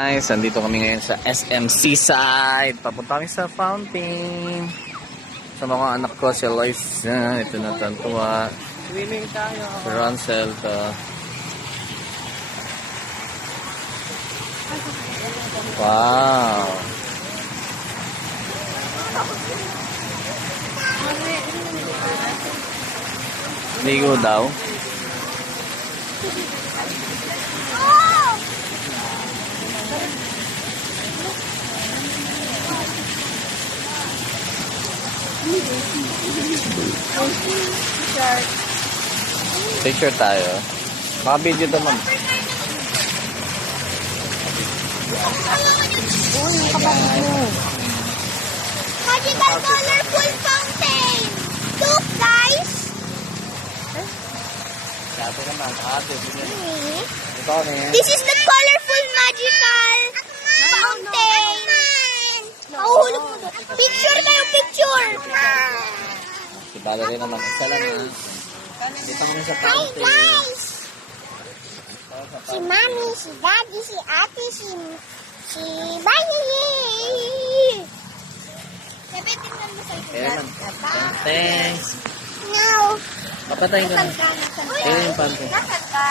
Guys, andito kami ngayon sa SM Seaside. Papunta kami sa fountain. Sa mga anak ko, si Loisa. Ito na tantuwa. Swimming tayo. Si Rancel. Wow. Ligo daw. Picture tayo. Baka video to, ma'am. Magical colorful fountain! Look, guys! Ate naman, ate. Ito kami. This is the colorful magical fountain! Mahuhulog mo doon. Picture tayo, picture! Si Valerie naman. Isa lang ha. Dito kami sa Hi, fountain. guys! Si Mami, si Daddy, si Ate, si Bayi! Sabi, tingnan mo sa Kaya naman. Thanks. No! Papatayin ka na. Tingnan yung fountain. Nasaan ka?